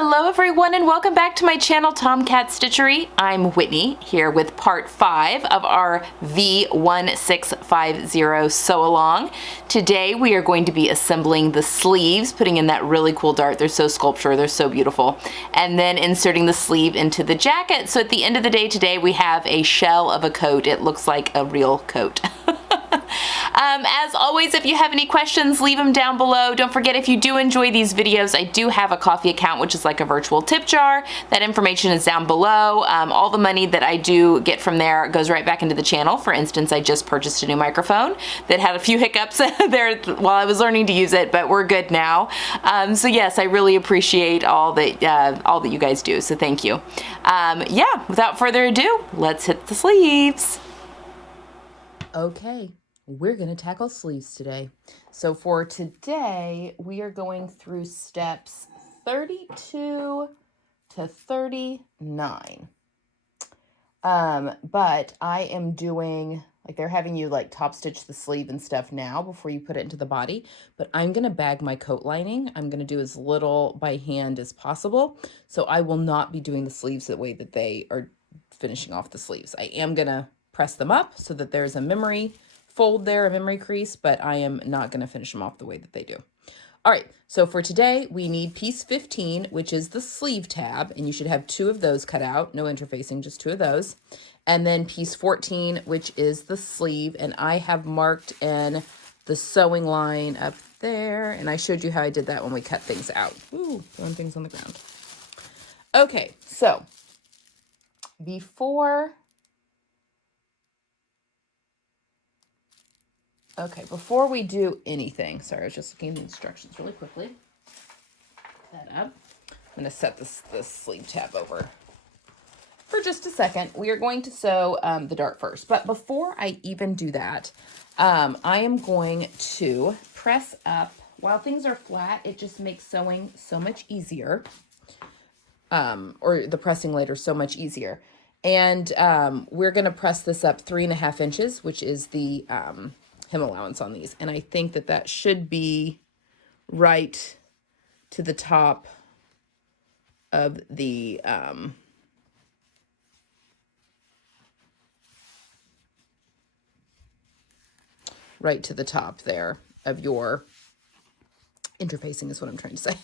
Hello everyone and welcome back to my channel Tomcat Stitchery. I'm Whitney here with part 5 of our V1650 Sew Along. Today we are going to be assembling the sleeves, putting in that really cool dart. They're so sculpture, they're so beautiful. And then inserting the sleeve into the jacket. So at the end of the day today we have a shell of a coat. It looks like a real coat. As always, if you have any questions, leave them down below. Don't forget, if you do enjoy these videos, I do have a Ko-fi account, which is like a virtual tip jar. That information is down below. All the money that I do get from there goes right back into the channel. For instance, I just purchased a new microphone that had a few hiccups there while I was learning to use it, but we're good now. So yes, I really appreciate all that you guys do, so thank you. Yeah, without further ado, let's hit the sleeves. Okay. We're going to tackle sleeves today. So for today, we are going through steps 32 to 39. But I am doing, like they're having you like top stitch the sleeve and stuff now before you put it into the body. But I'm going to bag my coat lining. I'm going to do as little by hand as possible. So I will not be doing the sleeves the way that they are finishing off the sleeves. I am going to press them up so that there's a memory fold there, a memory crease, but I am not going to finish them off the way that they do. All right, so for today, we need piece 15, which is the sleeve tab, and you should have 2 of those cut out, no interfacing, just 2 of those. And then piece 14, which is the sleeve, and I have marked in the sewing line up there, and I showed you how I did that when we cut things out. Ooh, throwing things on the ground. Okay, so before we do anything, sorry, I was just looking at the instructions really quickly. Put that up. I'm going to set this sleeve tab over for just a second. We are going to sew the dart first, but before I even do that, I am going to press up. While things are flat, it just makes sewing so much easier, or the pressing later so much easier. And we're going to press this up 3.5 inches, which is the hem allowance on these, and I think that that should be right to the top of the right to the top there of your interfacing is what I'm trying to say.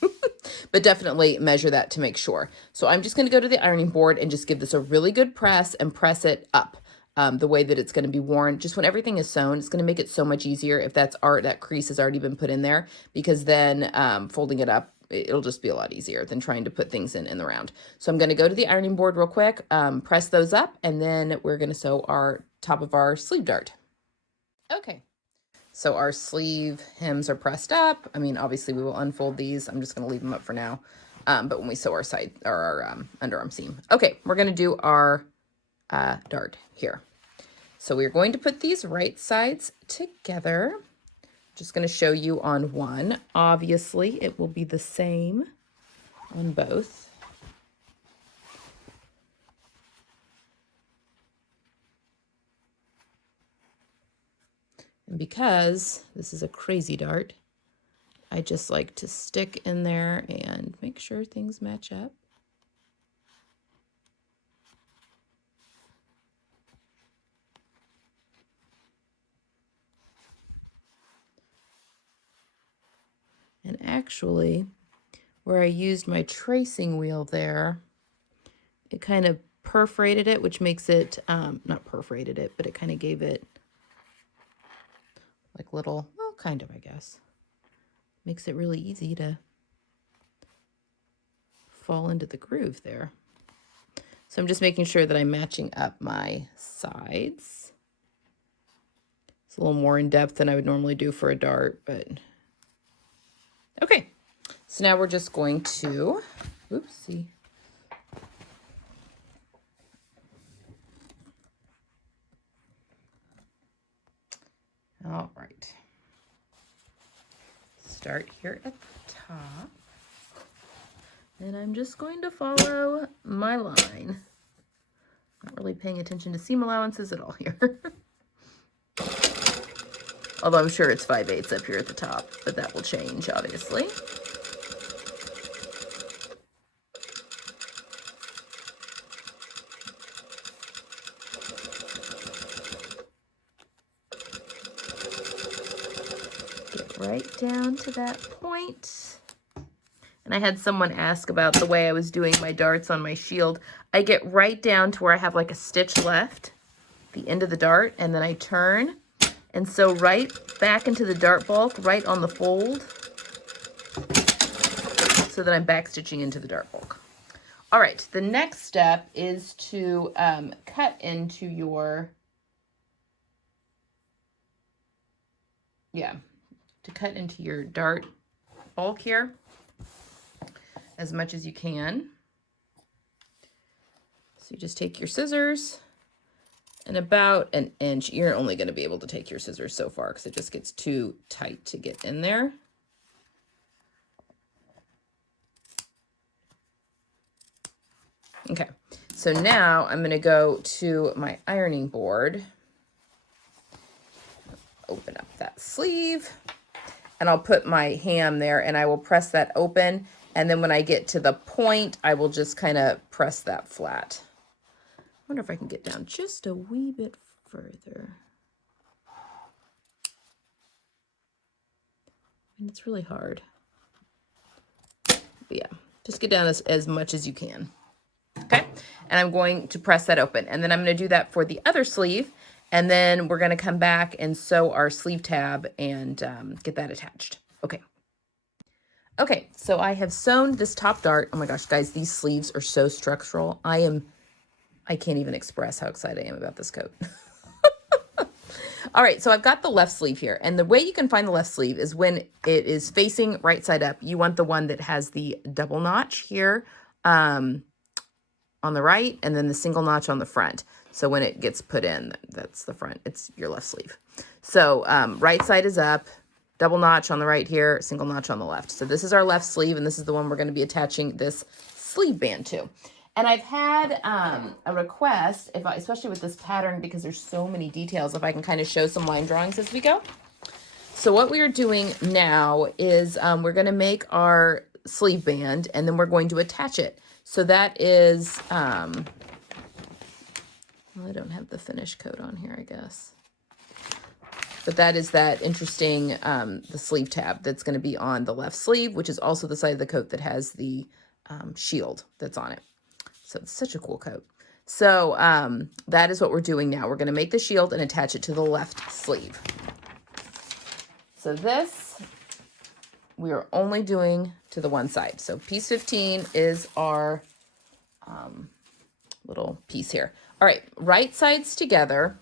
But definitely measure that to make sure. So I'm just going to go to the ironing board and just give this a really good press and press it up. The way that it's going to be worn, just when everything is sewn, it's going to make it so much easier if that crease has already been put in there, because then folding it up, it'll just be a lot easier than trying to put things in the round. So I'm going to go to the ironing board real quick, press those up, and then we're going to sew our top of our sleeve dart. Okay, so our sleeve hems are pressed up. I mean, obviously we will unfold these. I'm just going to leave them up for now. But when we sew our side or our underarm seam. Okay, we're going to do our dart here. So we're going to put these right sides together. Just going to show you on one. Obviously, it will be the same on both. And because this is a crazy dart, I just like to stick in there and make sure things match up. And actually, where I used my tracing wheel there, it kind of perforated it, which makes it, not perforated it, but it kind of gave it like little, well, kind of, I guess. Makes it really easy to fall into the groove there. So I'm just making sure that I'm matching up my sides. It's a little more in depth than I would normally do for a dart, but okay. So now we're just going to, oopsie. All right. Start here at the top. And I'm just going to follow my line. Not really paying attention to seam allowances at all here. Although I'm sure it's 5/8 up here at the top, but that will change, obviously. right down to that point. And I had someone ask about the way I was doing my darts on my shield. I get right down to where I have like a stitch left, the end of the dart, and then I turn and sew right back into the dart bulk, right on the fold, so that I'm back stitching into the dart bulk. All right, the next step is to cut into your, dart bulk here as much as you can. So you just take your scissors and about an inch. You're only going to be able to take your scissors so far because it just gets too tight to get in there. Okay, so now I'm going to go to my ironing board, open up that sleeve, and I'll put my ham there and I will press that open. And then when I get to the point, I will just kind of press that flat. I wonder if I can get down just a wee bit further. And it's really hard. But yeah, just get down as much as you can. Okay, and I'm going to press that open. And then I'm going to do that for the other sleeve. And then we're going to come back and sew our sleeve tab and get that attached. Okay. Okay, so I have sewn this top dart. Oh my gosh, guys, these sleeves are so structural. I can't even express how excited I am about this coat. All right, so I've got the left sleeve here. And the way you can find the left sleeve is when it is facing right side up. You want the one that has the double notch here on the right, and then the single notch on the front. So when it gets put in, that's the front. It's your left sleeve. So right side is up, double notch on the right here, single notch on the left. So this is our left sleeve, and this is the one we're going to be attaching this sleeve band to. And I've had a request, especially with this pattern, because there's so many details, if I can kind of show some line drawings as we go. So what we are doing now is we're going to make our sleeve band, and then we're going to attach it. So that is, well, I don't have the finish coat on here, I guess. But that is that interesting, the sleeve tab that's going to be on the left sleeve, which is also the side of the coat that has the shield that's on it. So it's such a cool coat. So that is what we're doing now. We're going to make the shield and attach it to the left sleeve. So this, we are only doing to the one side. So piece 15 is our little piece here. All right, right sides together.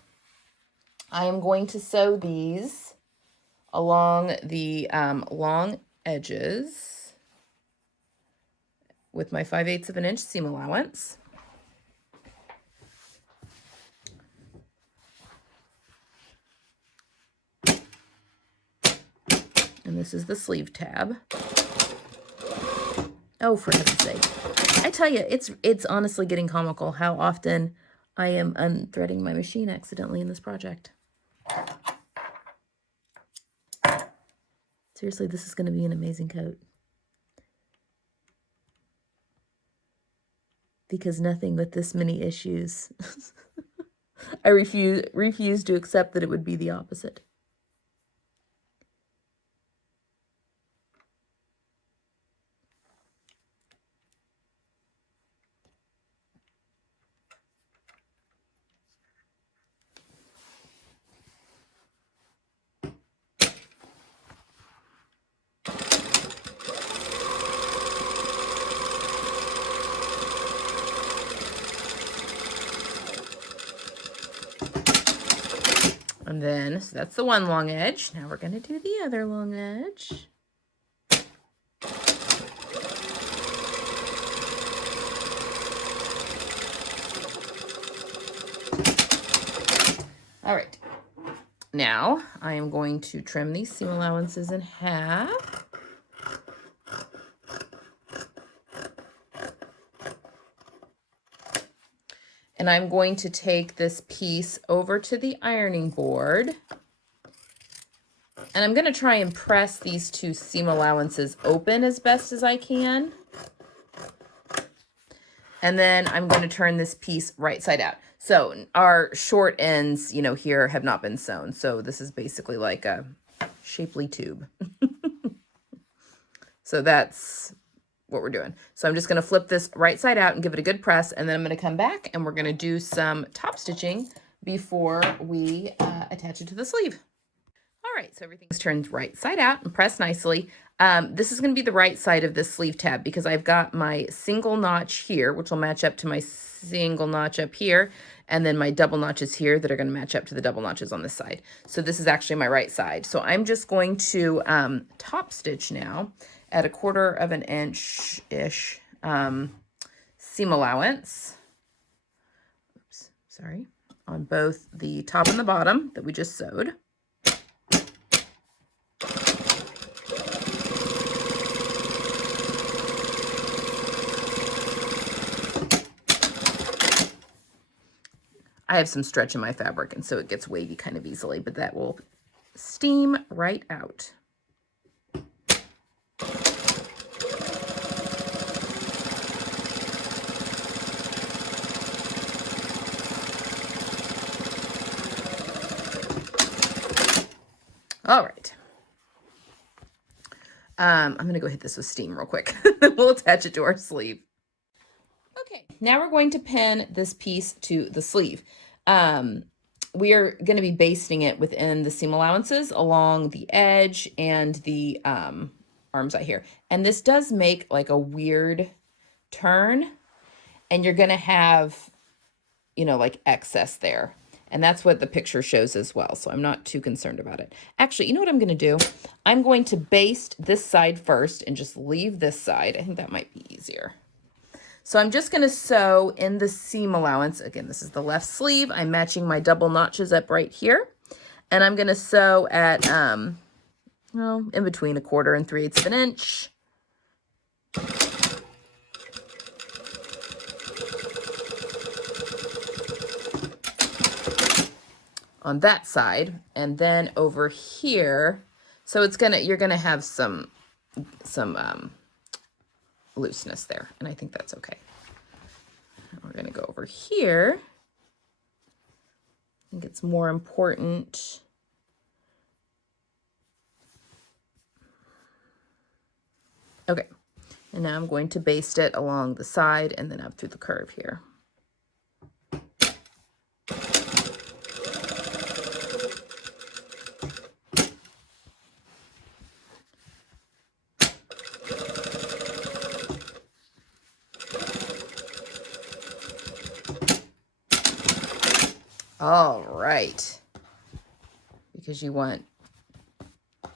I am going to sew these along the long edges with my 5/8 of an inch seam allowance. And this is the sleeve tab. Oh, for heaven's sake. I tell you, it's honestly getting comical how often I am unthreading my machine accidentally in this project. Seriously, this is going to be an amazing coat. Because nothing with this many issues. I refuse to accept that it would be the opposite. And then, so that's the one long edge. Now we're going to do the other long edge. All right. Now I am going to trim these seam allowances in half. And I'm going to take this piece over to the ironing board. And I'm going to try and press these two seam allowances open as best as I can. And then I'm going to turn this piece right side out. So our short ends, here have not been sewn. So this is basically like a shapely tube. So that's what we're doing. So I'm just going to flip this right side out and give it a good press, and then I'm going to come back and we're going to do some top stitching before we attach it to the sleeve. All right, so everything's turned right side out and pressed nicely. This is going to be the right side of this sleeve tab because I've got my single notch here, which will match up to my single notch up here, and then my double notches here that are going to match up to the double notches on this side. So this is actually my right side. So I'm just going to top stitch now at 1/4 of an inch-ish seam allowance. Oops, sorry. On both the top and the bottom that we just sewed. I have some stretch in my fabric, and so it gets wavy kind of easily, but that will steam right out. All right. I'm going to go hit this with steam real quick. We'll attach it to our sleeve. Okay, now we're going to pin this piece to the sleeve. We are going to be basting it within the seam allowances along the edge and the arms out here. And this does make like a weird turn, and you're going to have, you know, like excess there. And that's what the picture shows as well. So I'm not too concerned about it. Actually, you know what I'm going to do? I'm going to baste this side first and just leave this side. I think that might be easier. So I'm just going to sew in the seam allowance. Again, this is the left sleeve. I'm matching my double notches up right here. And I'm going to sew at, well, in between 1/4 and 3/8 of an inch. On that side, and then over here, so it's you're gonna have some looseness there, and I think that's okay. We're gonna go over here. I think it's more important. Okay, and now I'm going to baste it along the side and then up through the curve here. All right, because you want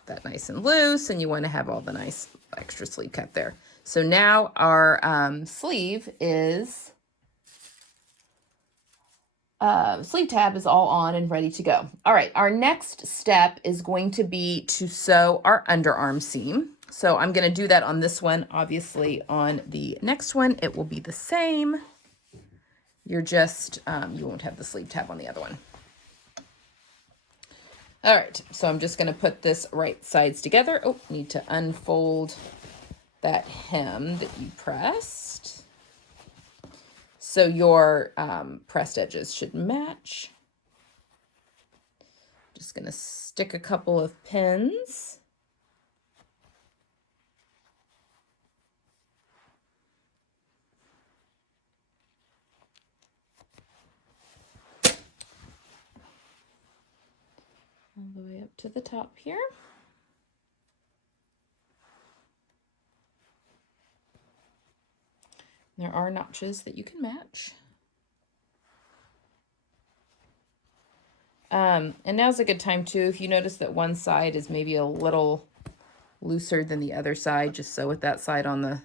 that nice and loose, and you want to have all the nice extra sleeve cut there. So now our sleeve tab is all on and ready to go. All right, our next step is going to be to sew our underarm seam. So I'm going to do that on this one. Obviously, on the next one, it will be the same. You're just, you won't have the sleeve tab on the other one. All right, so I'm just going to put this right sides together. Oh, need to unfold that hem that you pressed. So your pressed edges should match. Just going to stick a couple of pins. All the way up to the top here. There are notches that you can match. And now's a good time too. If you notice that one side is maybe a little looser than the other side, just sew with that side on the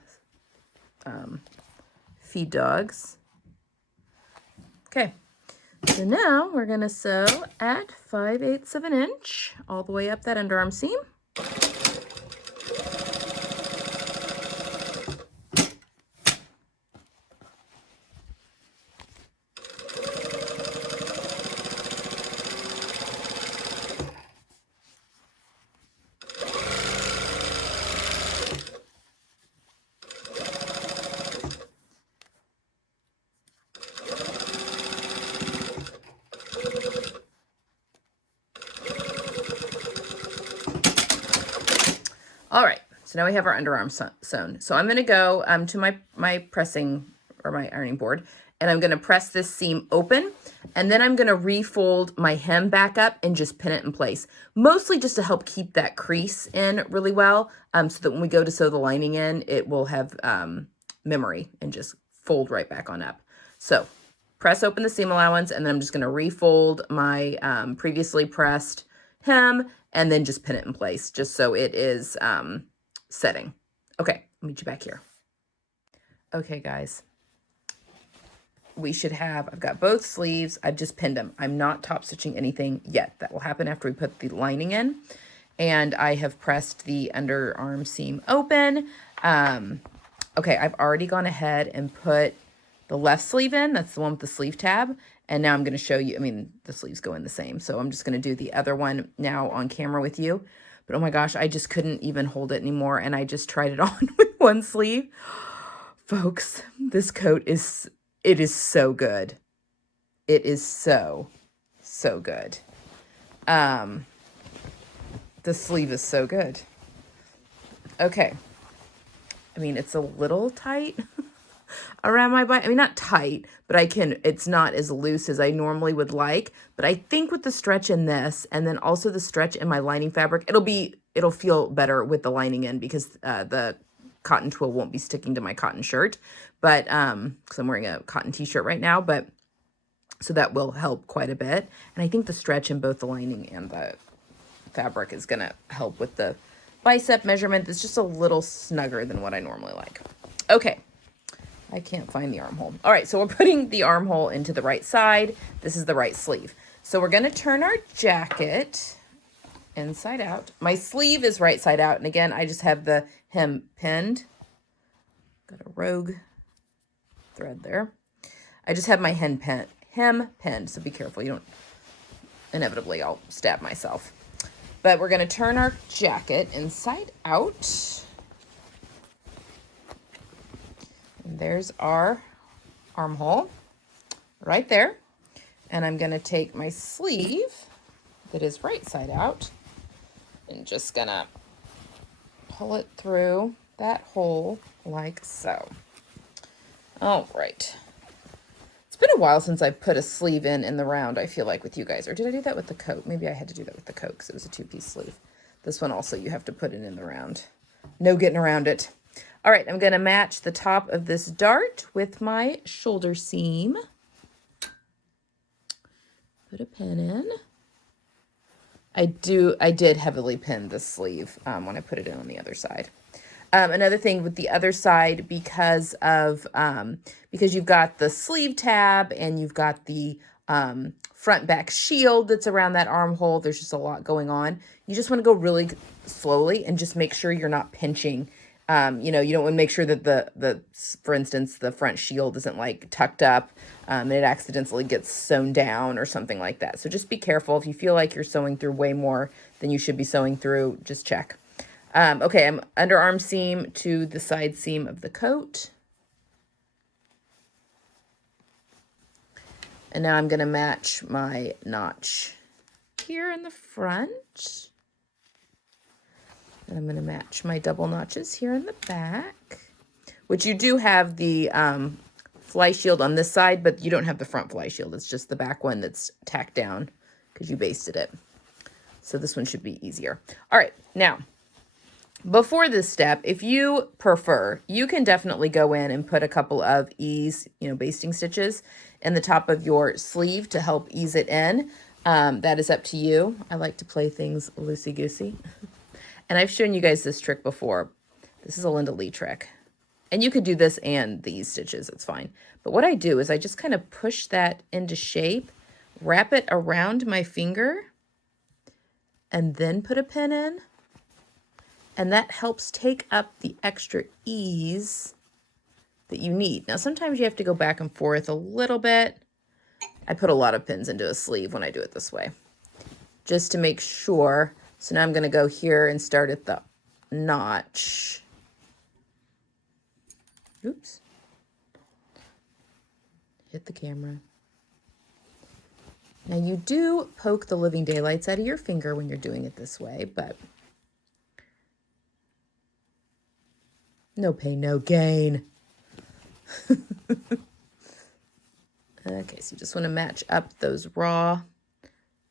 feed dogs. Okay. So now we're going to sew at 5/8 of an inch all the way up that underarm seam. All right, so now we have our underarm sewn. So I'm gonna go to my pressing or my ironing board, and I'm gonna press this seam open, and then I'm gonna refold my hem back up and just pin it in place. Mostly just to help keep that crease in really well, so that when we go to sew the lining in, it will have memory and just fold right back on up. So press open the seam allowance, and then I'm just gonna refold my previously pressed hem, and then just pin it in place, just so it is setting. Okay, I'll meet you back here. Okay, guys. We should have, I've got both sleeves. I've just pinned them. I'm not top stitching anything yet. That will happen after we put the lining in. And I have pressed the underarm seam open. Okay, I've already gone ahead and put the left sleeve in. That's the one with the sleeve tab. And now I'm going to show you, I mean, the sleeves go in the same. So I'm just going to do the other one now on camera with you. But oh my gosh, I just couldn't even hold it anymore. And I just tried it on with one sleeve. Folks, this coat is, it is so good. It is so, so good. The sleeve is so good. Okay. I mean, it's a little tight around my body. I mean, not tight, but it's not as loose as I normally would like. But I think with the stretch in this, and then also the stretch in my lining fabric, it'll feel better with the lining in, because the cotton twill won't be sticking to my cotton shirt. But, because I'm wearing a cotton t-shirt right now, but so that will help quite a bit. And I think the stretch in both the lining and the fabric is gonna help with the bicep measurement. It's just a little snugger than what I normally like. Okay. I can't find the armhole. All right, so we're putting the armhole into the right side. This is the right sleeve. So we're gonna turn our jacket inside out. My sleeve is right side out. And again, I just have the hem pinned. Got a rogue thread there. I just have my hem pinned, so be careful. You don't, inevitably I'll stab myself. But we're gonna turn our jacket inside out. And there's our armhole right there. And I'm going to take my sleeve that is right side out and just going to pull it through that hole like so. All right. It's been a while since I put a sleeve in the round, I feel like, with you guys. Or did I do that with the coat? Maybe I had to do that with the coat because it was a two-piece sleeve. This one also, you have to put it in the round. No getting around it. All right, I'm going to match the top of this dart with my shoulder seam. Put a pin in. I did heavily pin the sleeve when I put it in on the other side. Another thing with the other side, because you've got the sleeve tab and you've got the front back shield that's around that armhole, there's just a lot going on. You just want to go really slowly and just make sure you're not pinching. You don't want to make sure that for instance, the front shield isn't like tucked up and it accidentally gets sewn down or something like that. So just be careful. If you feel like you're sewing through way more than you should be sewing through, just check. Okay, I'm underarm seam to the side seam of the coat. And now I'm going to match my notch here in the front. And I'm going to match my double notches here in the back, which you do have the fly shield on this side, but you don't have the front fly shield. It's just the back one that's tacked down because you basted it. So this one should be easier. All right, now, before this step, if you prefer, you can definitely go in and put a couple of basting stitches in the top of your sleeve to help ease it in. That is up to you. I like to play things loosey-goosey. And I've shown you guys this trick before. This is a Linda Lee trick. And you could do this and these stitches, it's fine. But what I do is I just kind of push that into shape, wrap it around my finger, and then put a pin in. And that helps take up the extra ease that you need. Now, sometimes you have to go back and forth a little bit. I put a lot of pins into a sleeve when I do it this way, just to make sure. So now I'm going to go here and start at the notch. Oops. Hit the camera. Now you do poke the living daylights out of your finger when you're doing it this way, but No pain, no gain. Okay, so you just want to match up those raw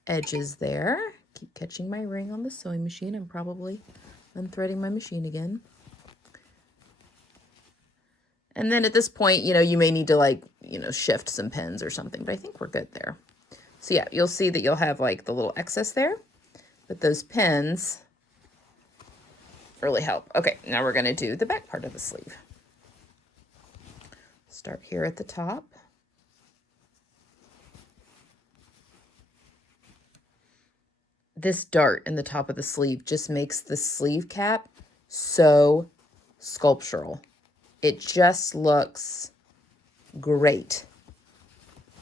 edges there. Keep catching my ring on the sewing machine. I'm probably unthreading my machine again. And then at this point, you know, you may need to like, you know, shift some pins or something, but I think we're good there. So yeah, you'll see that you'll have like the little excess there, but those pins really help. Okay, now we're gonna do the back part of the sleeve. Start here at the top. This dart in the top of the sleeve just makes the sleeve cap so sculptural. It just looks great.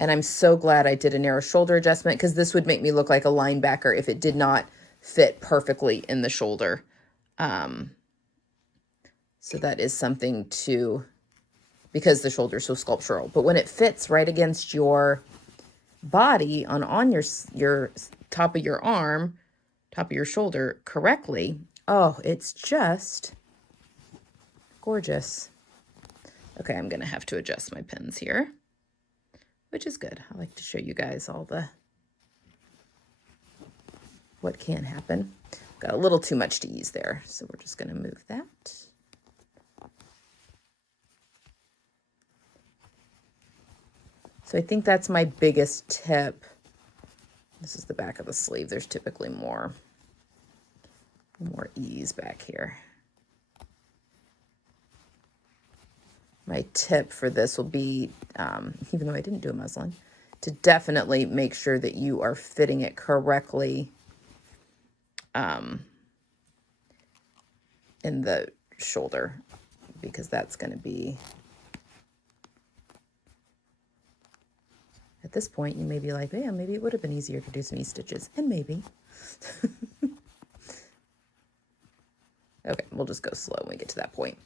And I'm so glad I did a narrow shoulder adjustment, because this would make me look like a linebacker if it did not fit perfectly in the shoulder. So that is something to, because the shoulder is so sculptural. But when it fits right against your body on your top of your arm, top of your shoulder correctly, oh, it's just gorgeous. Okay, I'm gonna have to adjust my pins here, which is good. I like to show you guys all the what can happen. Got a little too much to ease there, so we're just gonna move that. So I think that's my biggest tip. This is the back of the sleeve. There's typically more ease back here. My tip for this will be, even though I didn't do a muslin, to definitely make sure that you are fitting it correctly in the shoulder, because that's going to be, at this point, you may be like, yeah, maybe it would have been easier to do some E-stitches, and maybe. Okay, we'll just go slow when we get to that point.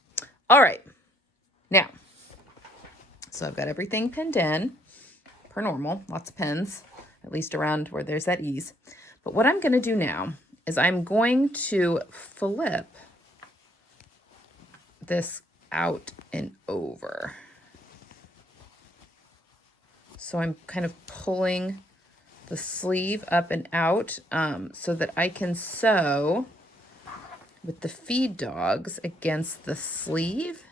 All right. Now, so I've got everything pinned in per normal, lots of pins, at least around where there's that ease. But what I'm going to do now is I'm going to flip this out and over. So I'm kind of pulling the sleeve up and out so that I can sew with the feed dogs against the sleeve.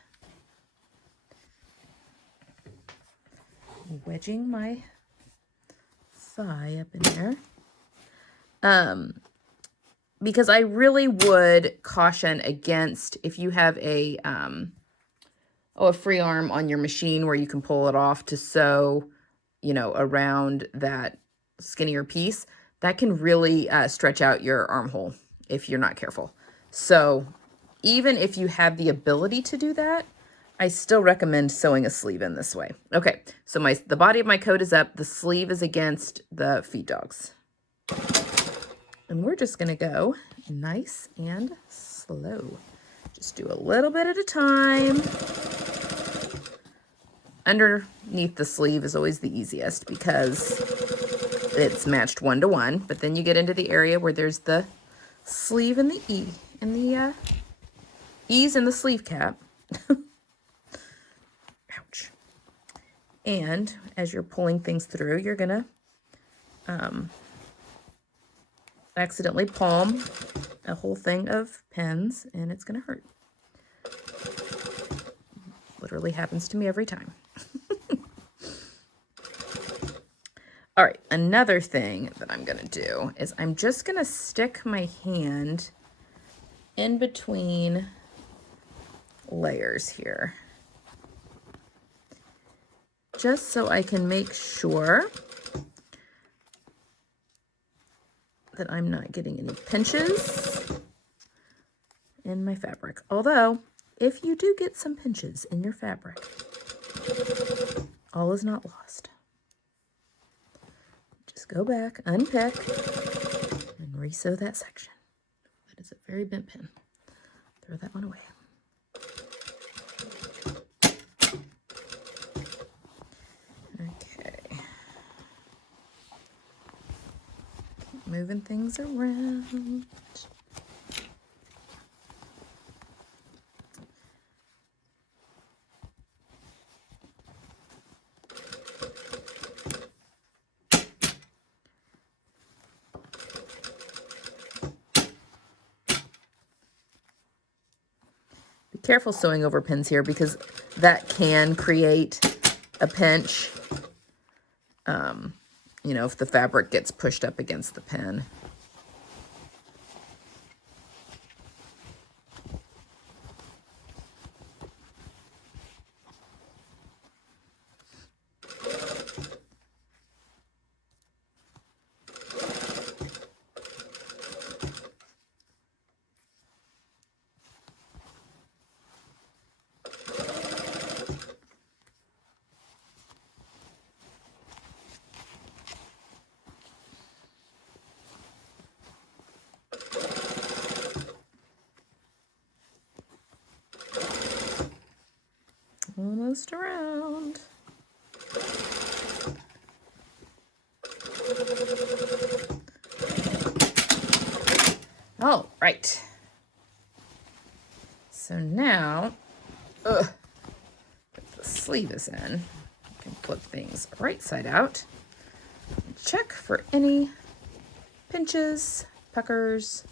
Wedging my thigh up in there. Because I really would caution against, if you have a free arm on your machine where you can pull it off to sew, you know, around that skinnier piece, that can really stretch out your armhole if you're not careful. So even if you have the ability to do that, I still recommend sewing a sleeve in this way. Okay, so the body of my coat is up, the sleeve is against the feed dogs. And we're just gonna go nice and slow. Just do a little bit at a time. Underneath the sleeve is always the easiest because it's matched 1-to-1, but then you get into the area where there's the sleeve and the ease in the sleeve cap. Ouch. And as you're pulling things through, you're gonna accidentally palm a whole thing of pins, and it's gonna hurt. Literally happens to me every time. All right, another thing that I'm gonna do is I'm just gonna stick my hand in between layers here, just so I can make sure that I'm not getting any pinches in my fabric. Although, if you do get some pinches in your fabric, all is not lost. Just go back, unpick, and resew that section. That is a very bent pin. Throw that one away. Okay. Keep moving things around. Careful sewing over pins here because that can create a pinch, you know, if the fabric gets pushed up against the pin. Almost around. All right. So now, the sleeve is in. I can flip things right side out. Check for any pinches, puckers,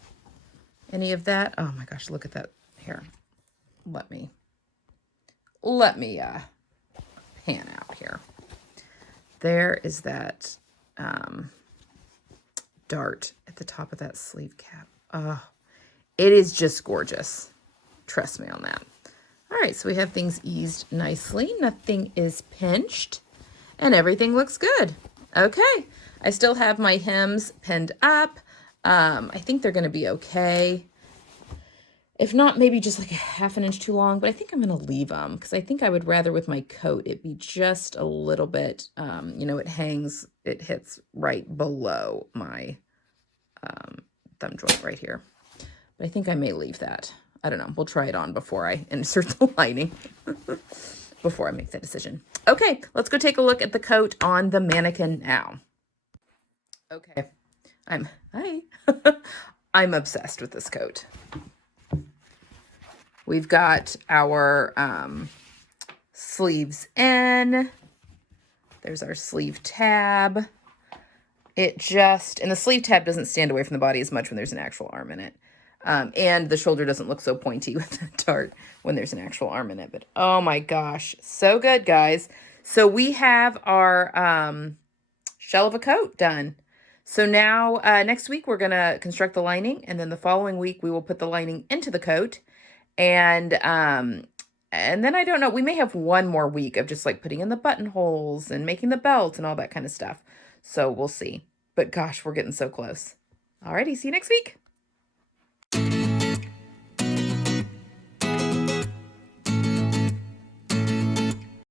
any of that. Oh my gosh, look at that here. Let me pan out here. There is that dart at the top of that sleeve cap. Oh, it is just gorgeous. Trust me on that. All right, so we have things eased nicely. Nothing is pinched and everything looks good. Okay, I still have my hems pinned up. I think they're gonna be okay. If not, maybe just like a ½ inch too long, but I think I'm going to leave them because I think I would rather with my coat it be just a little bit, you know, it hits right below my thumb joint right here. But I think I may leave that. I don't know. We'll try it on before I insert the lining, before I make that decision. Okay, let's go take a look at the coat on the mannequin now. Okay, I'm obsessed with this coat. We've got our sleeves in. There's our sleeve tab. And the sleeve tab doesn't stand away from the body as much when there's an actual arm in it. And the shoulder doesn't look so pointy with the dart when there's an actual arm in it. But oh my gosh, so good, guys. So we have our shell of a coat done. So now next week we're going to construct the lining. And then the following week we will put the lining into the coat. And then I don't know, we may have one more week of just like putting in the buttonholes and making the belt and all that kind of stuff. So we'll see. But gosh, we're getting so close. Alrighty, see you next week.